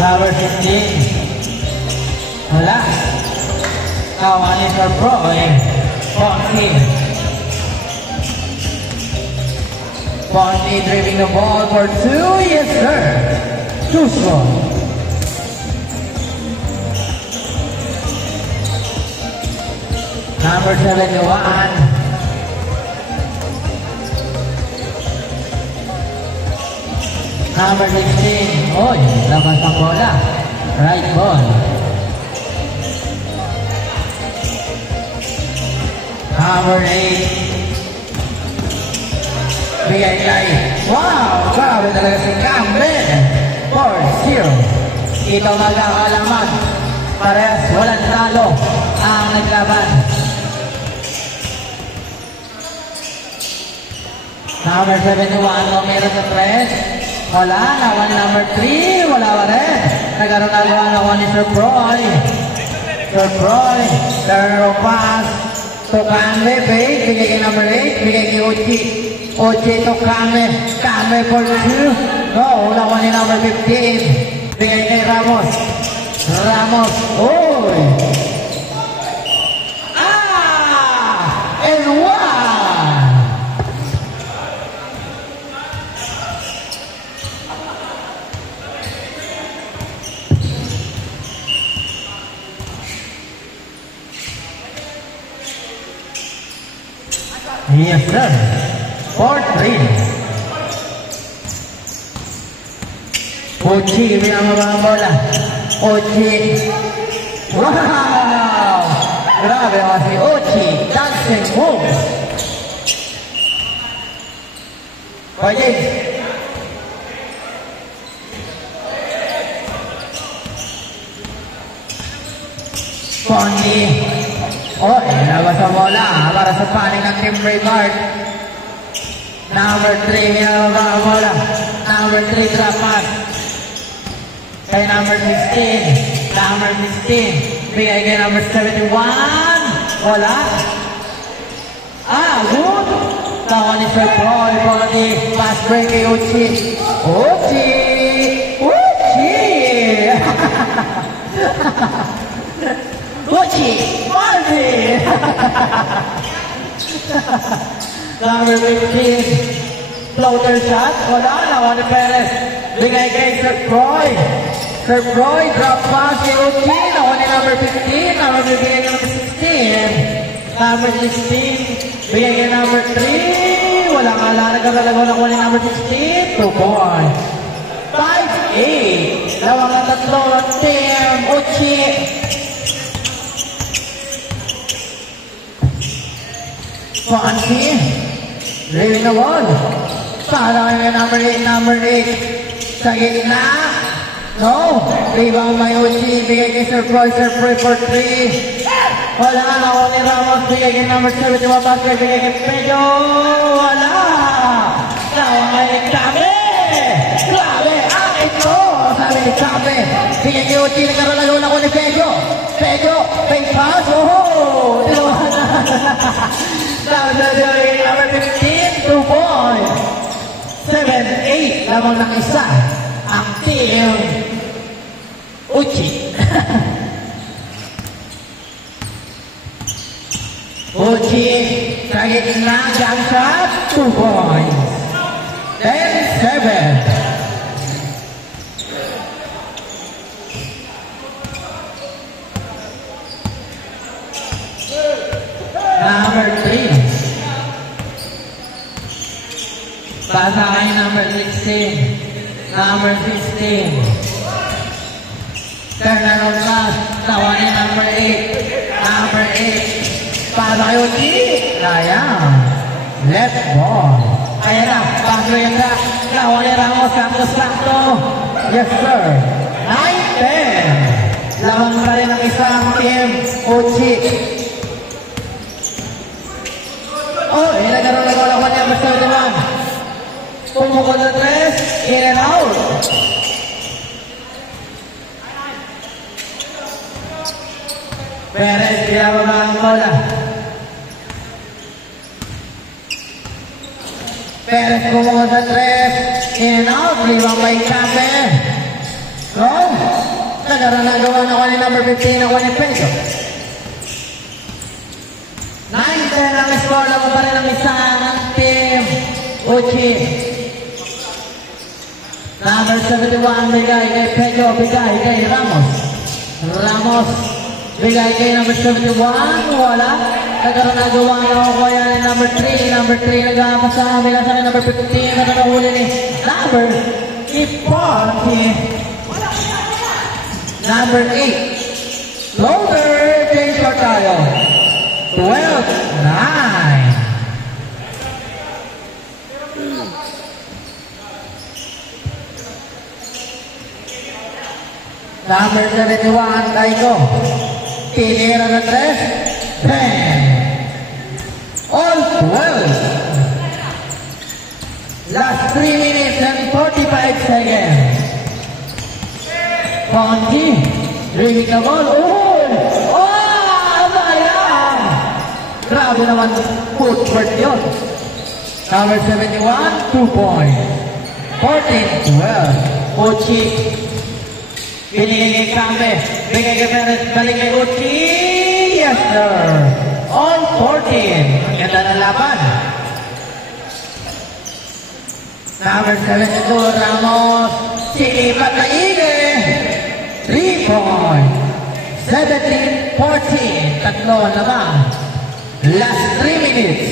Number 15. Wala. Kawan is for Roy. Ponty. Ponty driving the ball for 2. Yes, sir. 2 strong. Number 71. Number 16. Oy, labas ang bola. Right ball. Number 8. Bigay kay. Wow! Grabe talaga si Campbell. 4-0. Ito magkakalaman. Parehas walang talo ang naglaban. Number 71. Meron sa 3. Wala. Nawan ni number 3. Wala pa rin. Nagkaroon na nawan ni Sir Broy. Sir Broy. Third pass. To Kame. Bigay kay number 8. Bigay kay Uchi. Uchi to Kame. Kame for 2. No. Nawan ni number 15. Bigay kay Ramos. Ramos. Uy. And 1. Yes, sir. 4-3. Uchi, binamabang bola. Uchi. Wow! Grabe mga si Uchi. Dancing moves. Pwede. Ponty. Oh, labas ang bola para sa paning ng Team Braveheart. Number 3, binababa ang bola. Number 3, drop pass. Kay number 16. Number 16. Bigay kay number 71. Wala. Good. Tawa ni Sir Broy. Ponty. Pass break kay Uchi. Uchi. Uchi. Uchi. Ponty. Number 15. Floater shot. Wala. Nawan ni Perez. Bigay kay Sir Broy. Sir Broy, drop pass kay Uchi. Nawan ni number 15. Number 15 kay number 16. Number 16. Bigay kay number 3. Wala nga lang. Nagkakalago na kuha ni number 16. 2 points. 5-8. Lawang ang tatlo ng Team Uchi. Ponty. Leaving the ball. Para kay number 8. Number 8. Sa gitna. No. Rebound may Uchi. Bigay kay Sir Broy. Sir Broy for 3. Wala. Nakuha ni Ramos. Bigay kay number 7. Basket. Bigay kay Pedro. Wala. Nakuha kay Cabe. Grabe. Ito. Sabi ni Cabe. Bigay kay Uchi. Nagkaroon ako ni Pedro. Pedro. Fake pass. Oh. Tinawahan na. Number 15. 2 points. 7-8. Lamang ng isa. Ang Team Uchi. Uchi, sa gitna, jump shot, 2 points. 10-7. Number 3. Pasa kay number 16. Number 16. Turn around pass. Tawa ni number 8. Number 8. Para kay Uchi. Sayang. Left ball. Ayan na. Paso yan na. Tawa ni Ramos. Sakto. Yes, sir. 9-10. Lamang pa rin ang isang Team Uchi. Oh, nagkaroon ako niya. Basta naman. Pumukol na 3, in and out. Perez, pinababa ang bola. Perez pumukol na 3, in and out. Rebound by Cabe. So, nagkaroon na gawa na ko ni number 15 ako ni Pedro. 9-10 ang score lang pa rin ang isang team Uchi. Number 71 bigay kay Pedro, bigay kay Ramos. Ramos bigay kay number 71, wala. Nagkaroon na gawa na ako kaya ni number 3. Number 3 nag-aapas sa amin sa akin number 15 na nakahuli ni number 40. Number 8. Loader, change short tayo. 12-9. Number 71, Taiko. Tinira na 3. 10. All 12. Last 3 minutes and 45 seconds. Ponji, driving the ball. Oh, sayang! Grabe naman, footwork yun. Number 71, 2 points. 14-12. Uchi. Binigay kay Kambe. Bigay kay Perez. Balik kay Uchi. Yes, sir. On 14. Ang ganda ng laban. Number 72, Ramos. Sinipat na Ige. 3 points. 17-14. Tatlo naman. Last 3 minutes.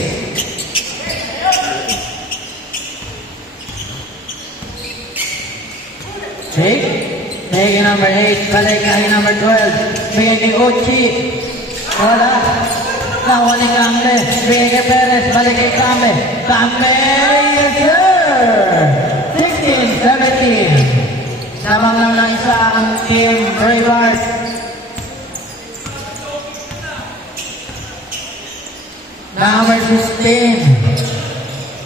Take. Take number 8. Balik kay number 12. Bigay kay Uchi. Wala. Nawa ni Kambe. Bigay kay Perez. Balik kay Kambe. Kambe. Yes, sir. 16-17. Samang lang ng isa ang team Braveheart. Number 16.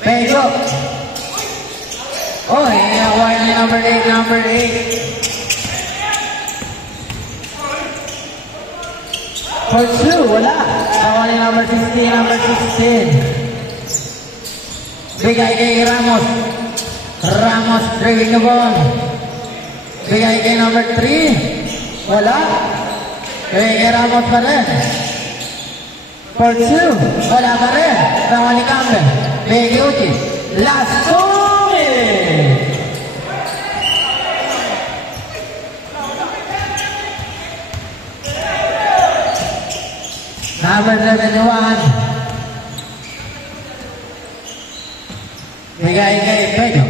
Pedro. Oh, away ni number 8. Number 8. For 2, wala. Away ni number 16. Number 16. Bigay kay Ramos. Ramos driving the ball. Bigay kay number 3. Wala. Bigay kay Ramos pa rin. For 2. Wala pa rin. Tawa ni Campbell. Bigay kay Uchi. Last 2 minutes. Number 71. Bigay kay Pedro.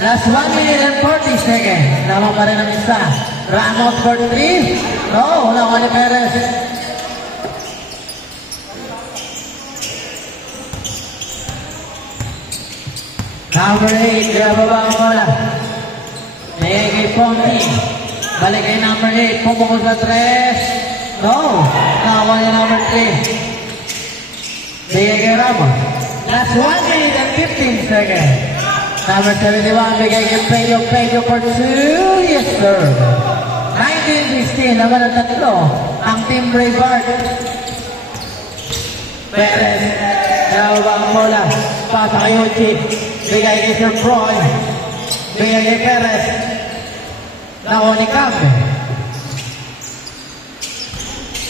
Last 1 minute and 40 seconds. Naman pa rin ang isa. Ramos for 3. No, wala ko ni Perez. Number 8, grababa ang bola. Bigay kay Ponti. Balik kay number 8. Pumukol sa 3. No, nawa ni number 3. Bigay kay Ramos. Last 1 minute and 15 seconds. Number 71, bigay kay Pedro. Pedro for 2. Yes, sir. 19-16, naman ang tatlo. Ang Team Braveheart. Perez. Grababa ang bola. Pasa kay Uchi. Bigay kay Sir Froy. Bigay kay Perez. Nakuha ni Cambe.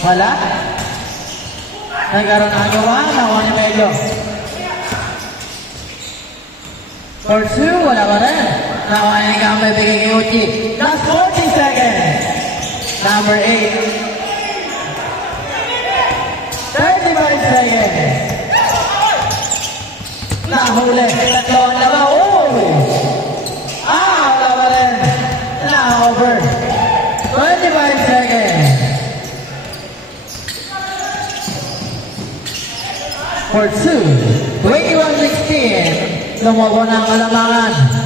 Wala. Nagkaroon ang gawa. Nakuha ni Pedro. For 2, wala pa rin. Nakuha ni Cambe. Bigay kay Uchi. Last 40 seconds. Number 8. 35 seconds. Nahuli. Tatlo ang laba. Wala pa rin. Na-over. 25 seconds. For 2. 21-16. Lumobo na ang kalamangan.